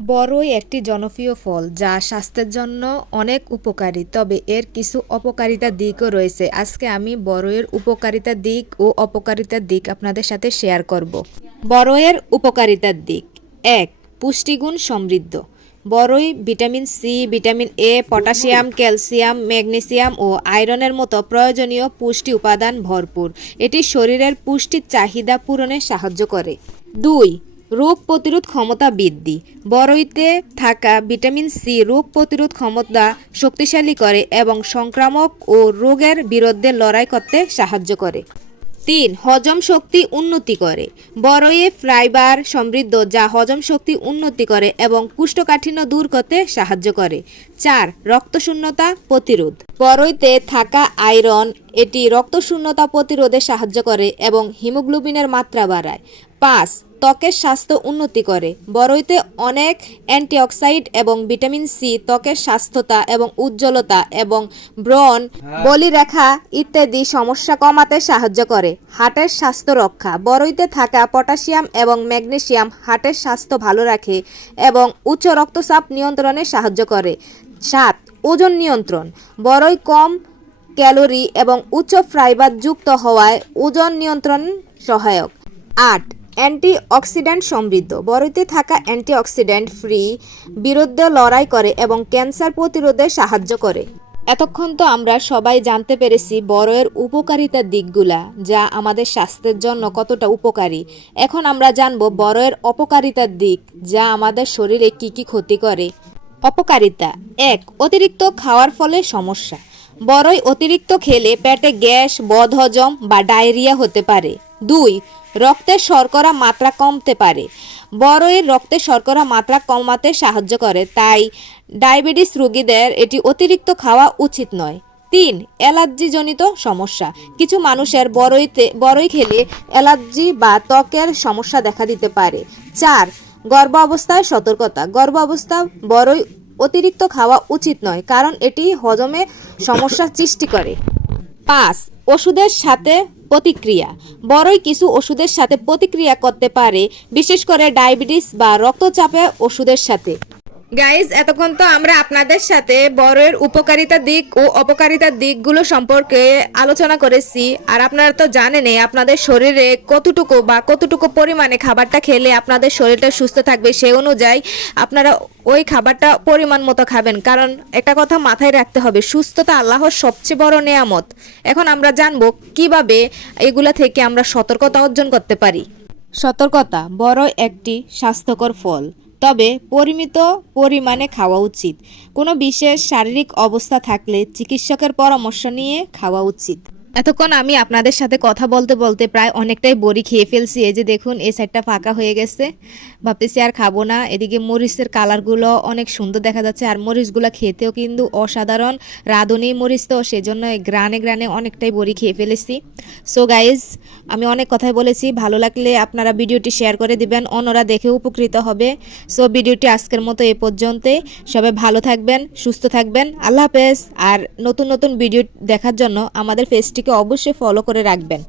বরই একটি জনপ্রিয় ফল যা স্বাস্থ্যের জন্য অনেক উপকারী, তবে এর কিছু অপকারিতার দিকও রয়েছে। আজকে আমি বরইয়ের উপকারিতার দিক ও অপকারিতার দিক আপনাদের সাথে শেয়ার করব। বরইয়ের উপকারিতার দিক: ১. পুষ্টিগুণ সমৃদ্ধ। বরই vitamin C, vitamin A, potassium, calcium, magnesium ও আয়রনের মতো প্রয়োজনীয় পুষ্টি উপাদান ভরপুর। এটি শরীরের পুষ্টির চাহিদা পূরণে সাহায্য করে। ২. রোগ প্রতিরোধ ক্ষমতা বৃদ্ধি। বরইতে থাকা ভিটামিন সি রোগ প্রতিরোধ ক্ষমতা শক্তিশালী করে এবং সংক্রামক ও রোগের বিরুদ্ধে লড়াই করতে সাহায্য করে। ৩. হজম শক্তি উন্নতি করে। বরইয়ে ফাইবার সমৃদ্ধ যা হজম শক্তি উন্নতি করে এবং কোষ্ঠকাঠিন্য দূর করতে সাহায্য করে। ৪. রক্তশূন্যতা প্রতিরোধ। বরইতে থাকা আয়রন এটি রক্তশূন্যতা প্রতিরোধে সাহায্য করে এবং হিমোগ্লোবিনের মাত্রা বাড়ায়। ৫. ত্বকের স্বাস্থ্য উন্নতি করে। বরইতে অনেক অ্যান্টিঅক্সিডেন্ট এবং ভিটামিন সি ত্বকের স্বাস্থ্যতা এবং উজ্জ্বলতা এবং ব্রণ, বলিরেখা ইত্যাদি সমস্যা কমাতে সাহায্য করে। হার্টের স্বাস্থ্য রক্ষা। বরইতে থাকা পটাশিয়াম এবং ম্যাগনেসিয়াম হার্টের স্বাস্থ্য ভালো রাখে এবং উচ্চ রক্তচাপ নিয়ন্ত্রণে সাহায্য করে। ৭. ওজন নিয়ন্ত্রণ। বরই কম ক্যালোরি এবং উচ্চ ফাইবার যুক্ত হওয়ায় ওজন নিয়ন্ত্রণ সহায়ক। ৮. অ্যান্টিঅক্সিডেন্ট সমৃদ্ধ। বরইতে থাকা অ্যান্টিঅক্সিডেন্ট ফ্রি বিরুদ্ধে লড়াই করে এবং ক্যান্সার প্রতিরোধে সাহায্য করে। এতক্ষণ তো আমরা সবাই জানতে পেরেছি বরইয়ের উপকারিতার দিকগুলা, যা আমাদের স্বাস্থ্যের জন্য কতটা উপকারী। এখন আমরা জানব বরইয়ের অপকারিতার দিক, যা আমাদের শরীরে কি কি ক্ষতি করে। অপকারিতা: ১. অতিরিক্ত খাওয়ার ফলে সমস্যা। বরই অতিরিক্ত খেলে পেটে গ্যাস, বদহজম বা ডায়রিয়া হতে পারে। ২. রক্তে শর্করা মাত্রা কমতে পারে। বরইয়ের রক্তে শর্করা মাত্রা কমাতে সাহায্য করে, তাই ডায়াবেটিস রোগীদের এটি অতিরিক্ত খাওয়া উচিত নয়। ৩. অ্যালার্জিজনিত সমস্যা। কিছু মানুষের বরই খেলে অ্যালার্জি বা ত্বকের সমস্যা দেখা দিতে পারে। ৪. গর্ভাবস্থায় সতর্কতা। গর্ভাবস্থায় বরই অতিরিক্ত খাওয়া উচিত নয়, কারণ এটি হজমে সমস্যা সৃষ্টি করে। ৫. ওষুধের সাথে প্রতিক্রিয়া। বরই কিছু ওষুধের সাথে প্রতিক্রিয়া করতে পারে, বিশেষ করে ডায়াবেটিস বা রক্তচাপের ওষুধের সাথে। গাইজ, এতক্ষণ তো আমরা আপনাদের সাথে বরইয়ের উপকারিতার দিক ও অপকারিতার দিকগুলো সম্পর্কে আলোচনা করেছি। আর আপনারা তো জানেনই আপনাদের শরীরে কতটুকু পরিমাণে খাবারটা খেলে আপনাদের শরীরটা সুস্থ থাকবে, সেই অনুযায়ী আপনারা ওই খাবারটা পরিমাণ মতো খাবেন। কারণ একটা কথা মাথায় রাখতে হবে, সুস্থতা আল্লাহর সবচেয়ে বড় নেয়ামত। এখন আমরা জানবো কিভাবে এগুলা থেকে আমরা সতর্কতা অর্জন করতে পারি। সতর্কতা: বরই একটি স্বাস্থ্যকর ফল, তবে পরিমিত পরিমাণে খাওয়া উচিত। কোনো বিশেষ শারীরিক অবস্থা থাকলে চিকিৎসকের পরামর্শ নিয়ে খাওয়া উচিত। এতক্ষণ আমি আপনাদের সাথে কথা বলতে বলতে প্রায় অনেকটাই বড়ি খেয়ে ফেলছি। এই যে দেখুন, এই সাইডটা ফাঁকা হয়ে গেছে, ভাবতেছি আর খাবো না। এদিকে মরিচের কালারগুলো অনেক সুন্দর দেখা যাচ্ছে, আর মরিচগুলো খেতেও কিন্তু অসাধারণ রাঁধুনি মরিচ, তো সেজন্য গ্রানে অনেকটাই বড়ি খেয়ে ফেলেছি। সো গাইজ, আমি অনেক কথাই বলেছি, ভালো লাগলে আপনারা ভিডিওটি শেয়ার করে দিবেন, অন্যরা দেখে উপকৃত হবে। সো ভিডিওটি আজকের মতো এ পর্যন্তই। সবাই ভালো থাকবেন, সুস্থ থাকবেন, আল্লাহ হাফেজ। আর নতুন ভিডিও দেখার জন্য আমাদের পেজটিকে অবশ্যই ফলো করে রাখবেন।